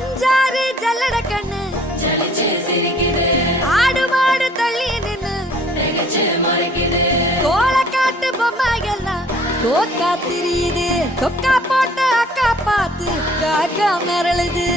அஞ்சாறு ஜல்லட கண்ணு ஆடு மாடு தள்ளி நின்னு கோலக்காட்டு பொம்மை எல்லாம் தோக்கா திரியுது. தொக்கா போட்ட அக்கா பார்த்து காக்கா மிரளுது.